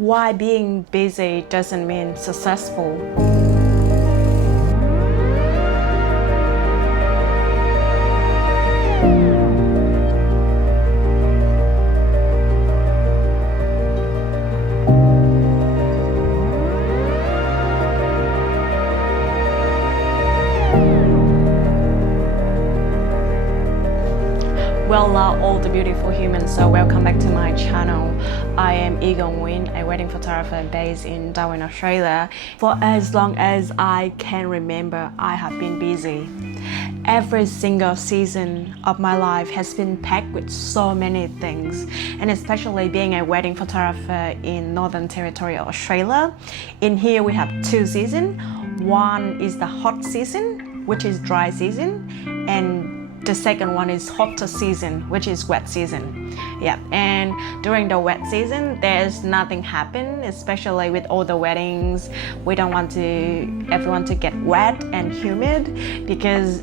Why being busy doesn't mean successful. Well, all the beautiful humans, so welcome back to my channel. I am Egon Win, a wedding photographer based in Darwin, Australia. For as long as I can remember, I have been busy. Every single season of my life has been packed with so many things, and especially being a wedding photographer in Northern Territory, Australia. In here we have two seasons. One is the hot season, which is dry season, and the second one is hotter season, which is wet season. Yeah, and during the wet season, there's nothing happen, especially with all the weddings. We don't want everyone to get wet and humid because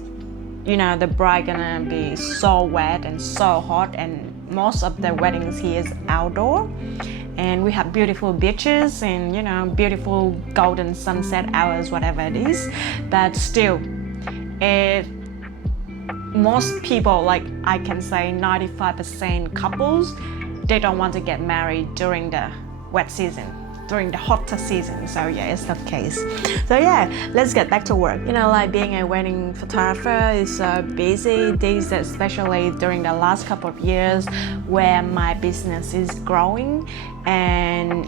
the bride gonna be so wet and so hot, and most of the weddings here is outdoor. And we have beautiful beaches and beautiful golden sunset hours, whatever it is. But still, most people, like I can say 95% couples, they don't want to get married during the wet season, during the hotter season. So yeah, it's not the case. So yeah, let's get back to work. Like being a wedding photographer is busy these days, especially during the last couple of years where my business is growing, and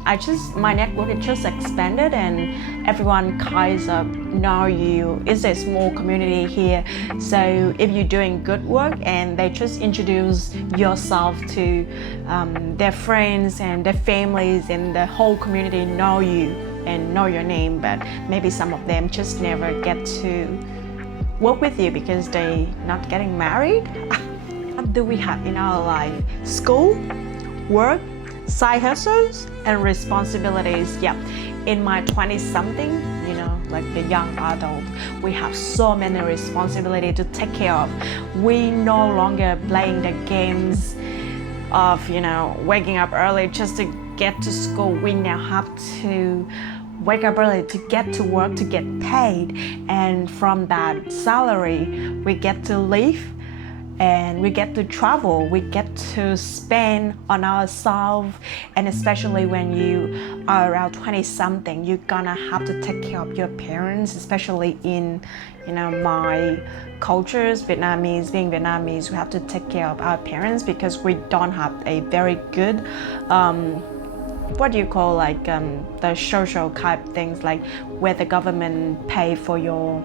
my network is just expanded, and everyone kind of know you. It's a small community here, so if you're doing good work and they just introduce yourself to their friends and their families, and the whole community know you and know your name, but maybe some of them just never get to work with you because they not getting married. What do we have in our life? School, work, side hustles, and responsibilities. Yeah, in my 20-something, like the young adult, we have so many responsibilities to take care of. We no longer playing the games of waking up early just to get to school. We now have to wake up early to get to work, to get paid, and from that salary we get to live, and we get to travel, we get to spend on ourselves. And especially when you are around 20-something, you're gonna have to take care of your parents, especially in my cultures, being Vietnamese, we have to take care of our parents because we don't have a very good what do you call, like the social type things, like where the government pay for your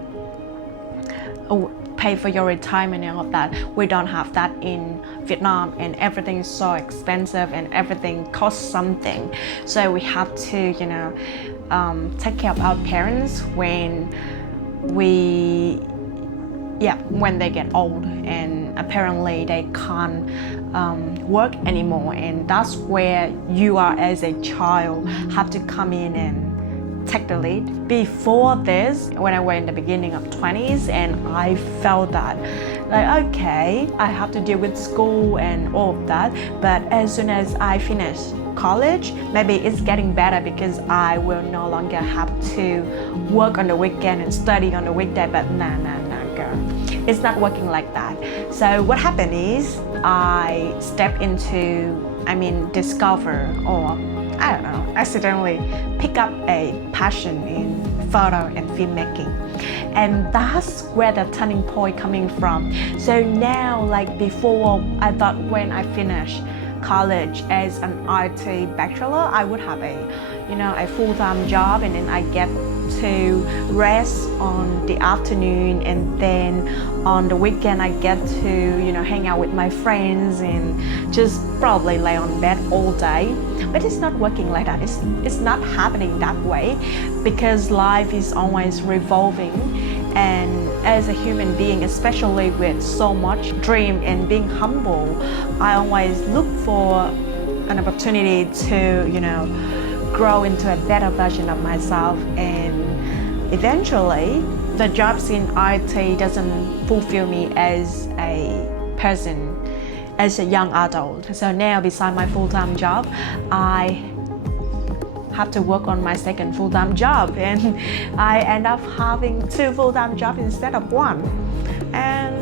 retirement and all of that. We don't have that in Vietnam, and everything is so expensive and everything costs something. So we have to take care of our parents when they get old, and apparently they can't work anymore. And that's where you are, as a child, have to come in and take the lead. Before this, when I was in the beginning of 20s, and I felt that like, okay, I have to deal with school and all of that, but as soon as I finish college, maybe it's getting better because I will no longer have to work on the weekend and study on the weekday. But nah girl, it's not working like that. So what happened is I stepped into, discover, or I don't know, accidentally pick up a passion in photo and filmmaking. And that's where the turning point coming from. So now, like before, I thought when I finish college as an IT bachelor, I would have a full-time job, and then I get to rest on the afternoon, and then on the weekend I get to hang out with my friends and just probably lay on bed all day. But it's not working like that. It's not happening that way, because life is always revolving. And as a human being, especially with so much dream and being humble, I always look for an opportunity to grow into a better version of myself. And eventually, the jobs in IT doesn't fulfill me as a person, as a young adult. So now, beside my full-time job, I have to work on my second full-time job, and I end up having 2 full-time jobs instead of 1. And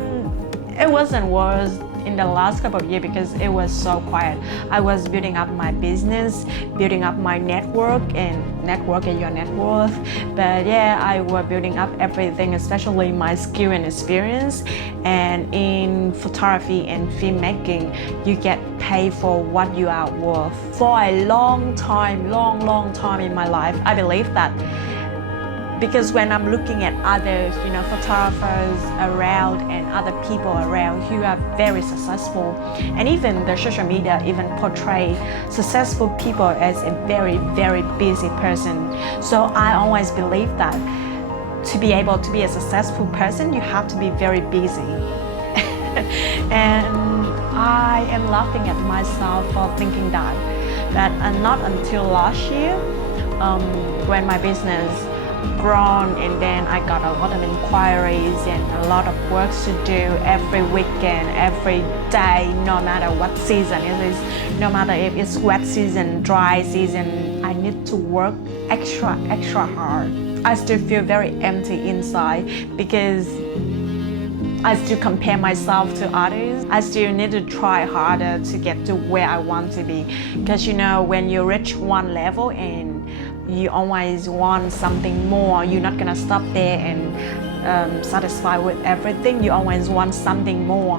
it wasn't worse in the last couple of years because it was so quiet. I was building up my business, building up my network, and network is your net worth. But yeah, I was building up everything, especially my skill and experience. And in photography and filmmaking, you get paid for what you are worth. For a long time in my life, I believe that. Because when I'm looking at other, photographers around and other people around who are very successful, and even the social media even portray successful people as a very, very busy person. So I always believe that to be able to be a successful person, you have to be very busy. And I am laughing at myself for thinking that. But not until last year, when my business grown, and then I got a lot of inquiries and a lot of work to do every weekend, every day, no matter what season it is, no matter if it's wet season, dry season, I need to work extra hard. I still feel very empty inside because I still compare myself to others. I still need to try harder to get to where I want to be. Because when you reach one level and you always want something more, you're not gonna stop there and satisfied with everything. You always want something more.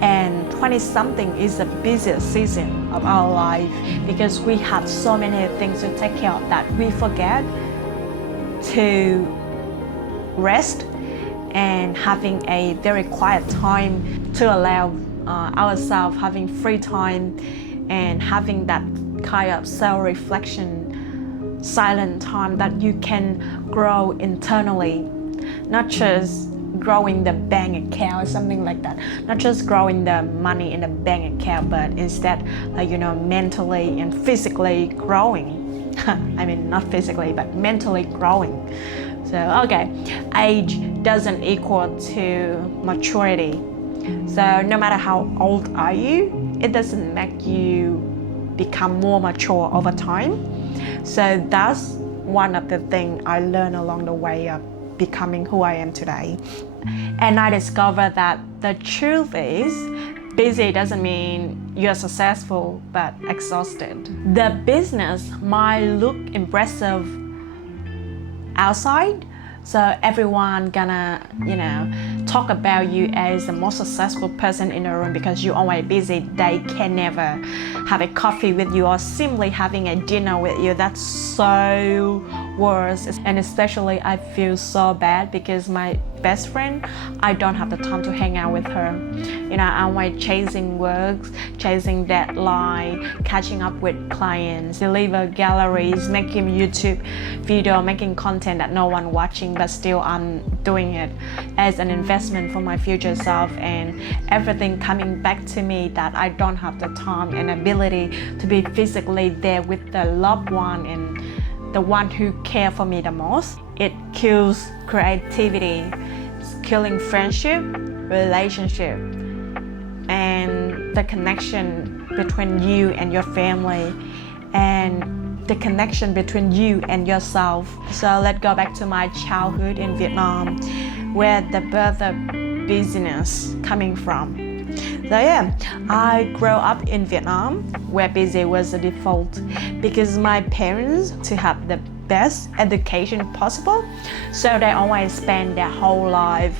And 20-something is the busiest season of our life because we have so many things to take care of that we forget to rest and having a very quiet time to allow ourselves having free time and having that kind of self-reflection, silent time that you can grow internally, not just growing the bank account or something like that, not just growing the money in the bank account, but instead mentally and physically growing. I mean, not physically, but mentally growing. So, okay, age doesn't equal to maturity. So no matter how old are you, it doesn't make you become more mature over time. So that's one of the things I learned along the way of becoming who I am today. And I discovered that the truth is, busy doesn't mean you're successful but exhausted. The business might look impressive outside, so everyone gonna talk about you as the most successful person in the room because you're always busy. They can never have a coffee with you or simply having a dinner with you. That's so worse. And especially I feel so bad because my best friend, I don't have the time to hang out with her. I'm always chasing work, chasing deadline, catching up with clients, deliver galleries, making YouTube video, making content that no one watching, but still I'm doing it as an investment for my future self, and everything coming back to me that I don't have the time and ability to be physically there with the loved one and the one who care for me the most. It kills creativity, it's killing friendship, relationship, and the connection between you and your family, and the connection between you and yourself. So let's go back to my childhood in Vietnam, where the birth of busyness coming from. So yeah, I grew up in Vietnam where busy was the default because my parents to have the best education possible, so they always spend their whole life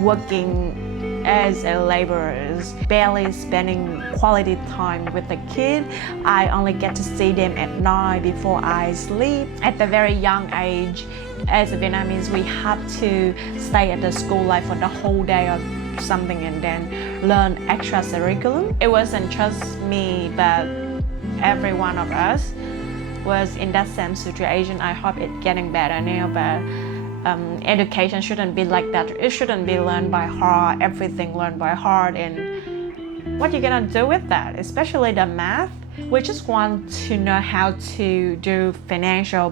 working as a laborers, barely spending quality time with the kid. I only get to see them at night before I sleep. At the very young age, as a Vietnamese, we have to stay at the school life for the whole day or something and then learn extra curriculum. It wasn't just me, but every one of us was in that same situation. I hope it's getting better now, but education shouldn't be like that. It shouldn't be learned by heart, everything learned by heart, and what you're gonna do with that, especially the math. We just want to know how to do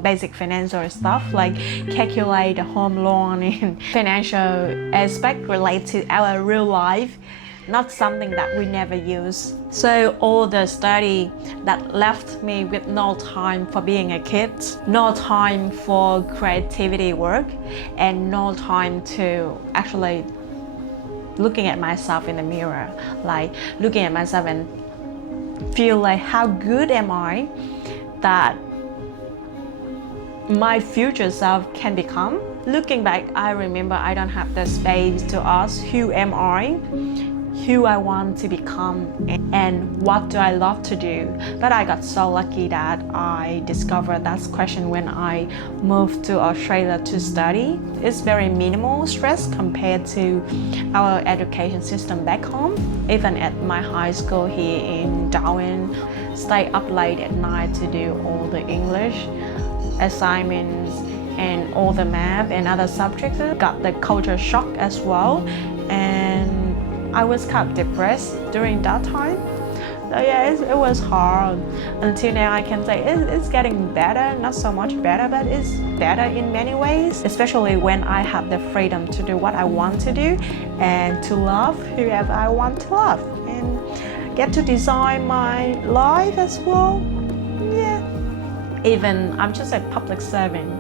basic financial stuff like calculate the home loan and financial aspect related to our real life. not something that we never use. So all the study that left me with no time for being a kid, no time for creativity work, and no time to actually looking at myself in the mirror, like looking at myself and feel like how good am I that my future self can become. Looking back, I remember I don't have the space to ask who am I, who I want to become, and what do I love to do. But I got so lucky that I discovered that question when I moved to Australia to study. It's very minimal stress compared to our education system back home. Even at my high school here in Darwin, stay up late at night to do all the English assignments and all the math and other subjects. Got the culture shock as well, and I was kind of depressed during that time. So yeah, it was hard. Until now I can say it's getting better, not so much better, but it's better in many ways, especially when I have the freedom to do what I want to do and to love whoever I want to love and get to design my life as well. Yeah. Even I'm just a public servant.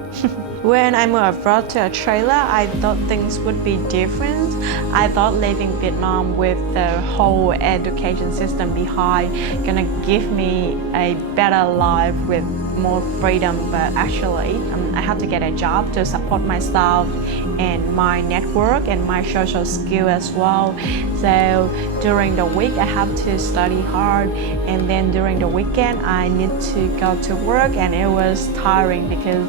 When I moved abroad to Australia, I thought things would be different. I thought leaving Vietnam with the whole education system behind gonna give me a better life with more freedom, but actually I had to get a job to support myself and my network and my social skill as well. So during the week I have to study hard, and then during the weekend I need to go to work, and it was tiring because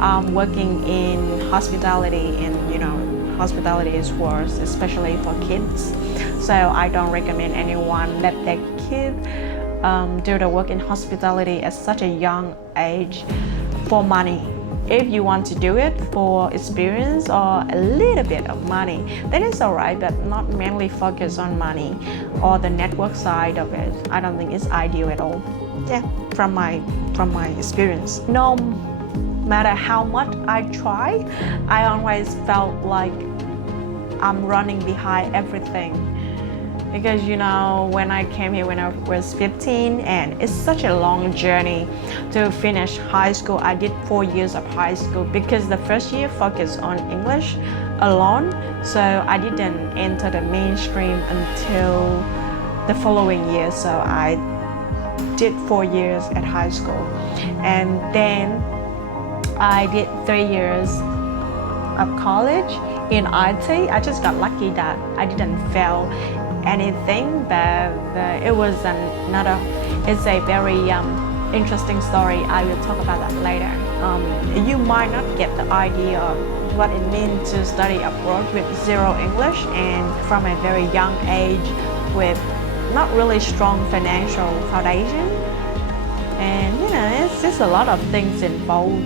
I'm working in hospitality, and hospitality is worse, especially for kids. So I don't recommend anyone let their kid do the work in hospitality at such a young age for money. If you want to do it for experience or a little bit of money, then it's alright, but not mainly focus on money or the network side of it. I don't think it's ideal at all. Yeah, from my experience. No matter how much I try, I always felt like I'm running behind everything. Because when I came here when I was 15, and it's such a long journey to finish high school. I did 4 years of high school because the first year focused on English alone, so I didn't enter the mainstream until the following year. So I did 4 years at high school, and then I did 3 years of college in IT. I just got lucky that I didn't fail anything, but it was it's a very interesting story. I will talk about that later. You might not get the idea of what it means to study abroad with zero English and from a very young age with not really strong financial foundation, and it's just a lot of things involved.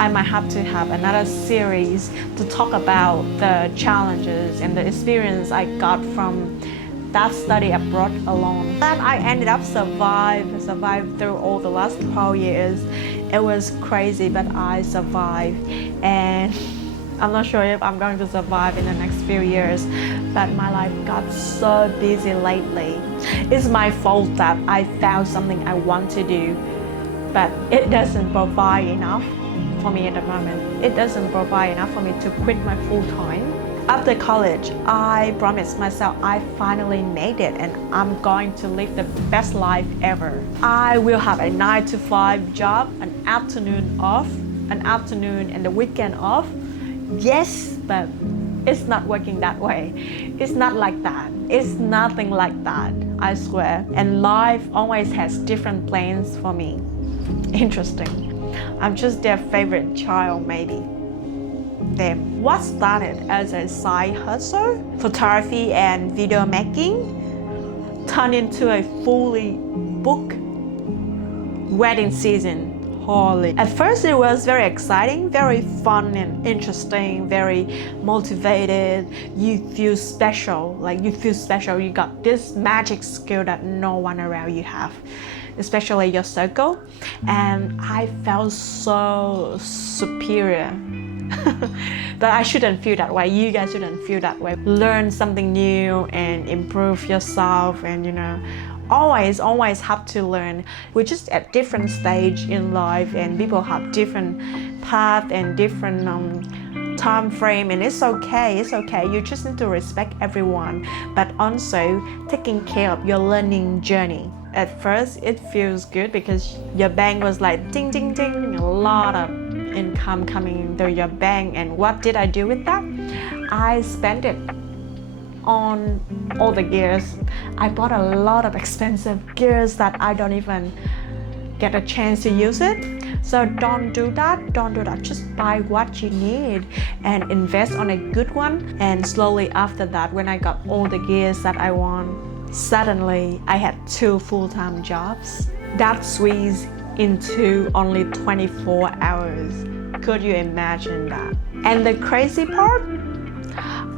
I might have to have another series to talk about the challenges and the experience I got from that study abroad alone. That I ended up survived through all the last 12 years. It was crazy, but I survived, and I'm not sure if I'm going to survive in the next few years, but my life got so busy lately. It's my fault that I found something I want to do, but it doesn't provide enough for me at the moment. It doesn't provide enough for me to quit my full-time. After college, I promised myself I finally made it and I'm going to live the best life ever. I will have a 9-to-5 job, an afternoon off, an afternoon and the weekend off. Yes, but it's not working that way. It's not like that. It's nothing like that, I swear. And life always has different plans for me. Interesting. I'm just their favorite child, maybe. Them. What started as a side hustle, photography and video making, turned into a fully booked wedding season. Holy. At first it was very exciting, very fun and interesting, very motivated. You feel special, you got this magic skill that no one around you have, especially your circle. And I felt so superior But I shouldn't feel that way. You guys shouldn't feel that way. Learn something new and improve yourself, and always have to learn. We're just at different stage in life, and people have different path and different time frame, and it's okay. You just need to respect everyone, but also taking care of your learning journey. At first it feels good because your bank was like ding ding ding, a lot of income coming through your bank. And what did I do with that? I spent it on all the gears. I bought a lot of expensive gears that I don't even get a chance to use it. So don't do that. Just buy what you need and invest on a good one. And slowly after that, when I got all the gears that I want, suddenly I had 2 full-time jobs. That squeezed into only 24 hours. Could you imagine that? And the crazy part,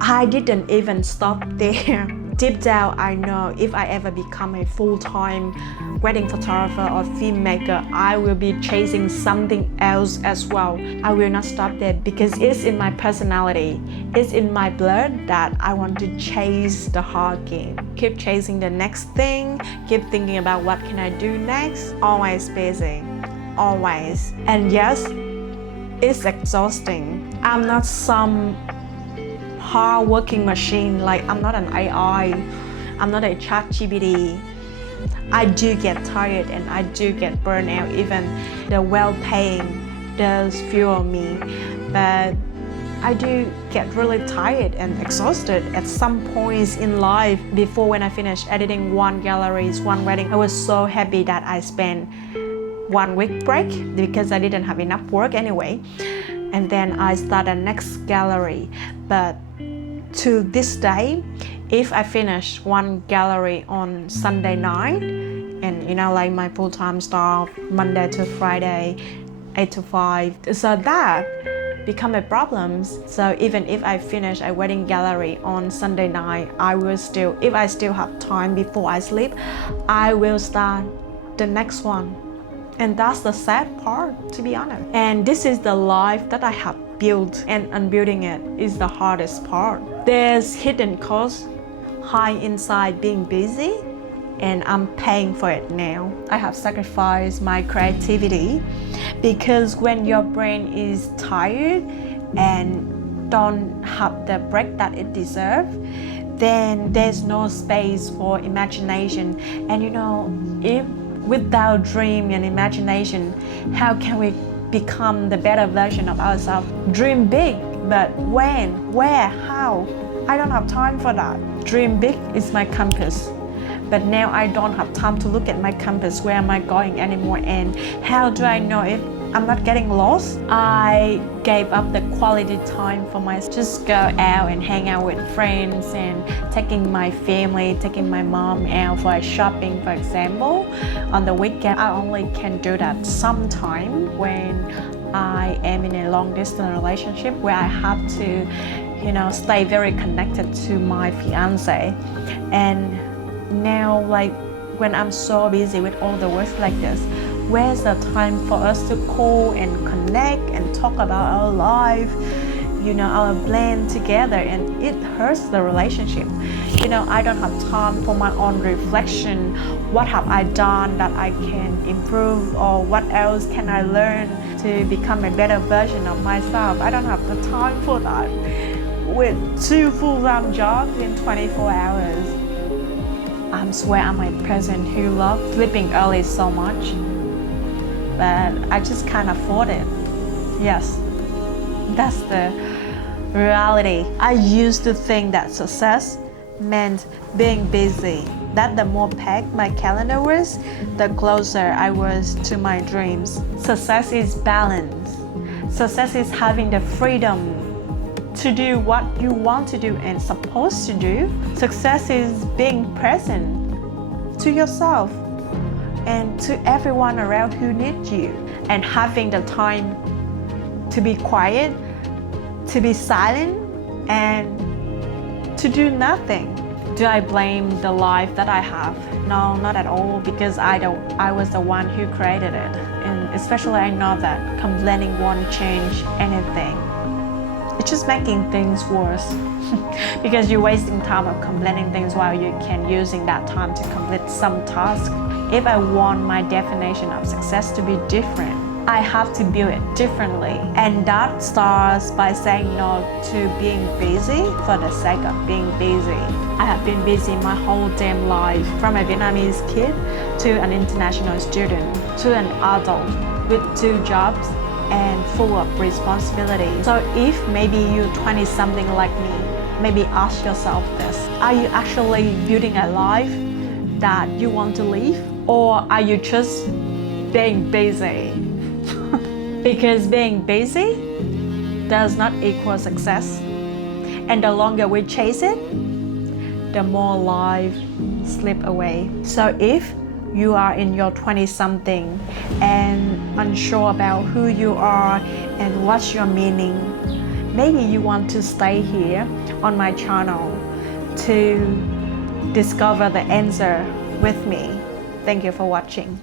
I didn't even stop there. Deep down, I know if I ever become a full-time wedding photographer or filmmaker, I will be chasing something else as well. I will not stop there because it's in my personality. It's in my blood that I want to chase the hard game. Keep chasing the next thing. Keep thinking about what can I do next. Always busy. Always. And yes, it's exhausting. I'm not some hard-working machine. Like, I'm not an AI. I'm not a ChatGPT. I do get tired and I do get burned out. Even the well-paying does fuel me, but I do get really tired and exhausted at some points in life. Before, when I finished editing one galleries, one wedding, I was so happy that I spent 1 week break because I didn't have enough work anyway. And then I started next gallery. But to this day, if I finish one gallery on Sunday night, and like my full-time staff, Monday to Friday, 8 to 5, so that become a problem. So even if I finish a wedding gallery on Sunday night, if I still have time before I sleep, I will start the next one. And that's the sad part, to be honest. And this is the life that I have built, and unbuilding it is the hardest part. There's hidden costs high inside being busy, and I'm paying for it now. I have sacrificed my creativity because when your brain is tired and don't have the break that it deserves, then there's no space for imagination. And if without dream and imagination, how can we become the better version of ourselves? Dream big, but when, where, how? I don't have time for that. Dream big is my compass. But now I don't have time to look at my compass. Where am I going anymore? And how do I know if I'm not getting lost? I gave up the quality time for myself. Just go out and hang out with friends and taking my family, taking my mom out for shopping, for example. On the weekend, I only can do that sometime when I am in a long distance relationship where I have to, stay very connected to my fiance. And now, like, when I'm so busy with all the work like this, where's the time for us to call and connect and talk about our life, our blend together? And it hurts the relationship. I don't have time for my own reflection. What have I done that I can improve, or what else can I learn to become a better version of myself? I don't have the time for that. With 2 full-time jobs in 24 hours, I swear I'm a person who loves sleeping early so much, but I just can't afford it. Yes, that's the reality. I used to think that success meant being busy, that the more packed my calendar was, the closer I was to my dreams. Success is balance. Success is having the freedom to do what you want to do and supposed to do. Success is being present to yourself and to everyone around who needs you, and having the time to be quiet, to be silent, and to do nothing. Do I blame the life that I have? No, not at all, because I was the one who created it. And especially I know that complaining won't change anything. just making things worse because you're wasting time of completing things while you can using that time to complete some task. If I want my definition of success to be different, I have to build it differently. And that starts by saying no to being busy for the sake of being busy. I have been busy my whole damn life, from a Vietnamese kid to an international student to an adult with 2 jobs and full of responsibility. So if maybe you're 20 something like me, maybe ask yourself this: are you actually building a life that you want to live, or are you just being busy? Because being busy does not equal success, and the longer we chase it, the more life slip away. So if you are in your 20 something and unsure about who you are and what's your meaning, maybe you want to stay here on my channel to discover the answer with me. Thank you for watching.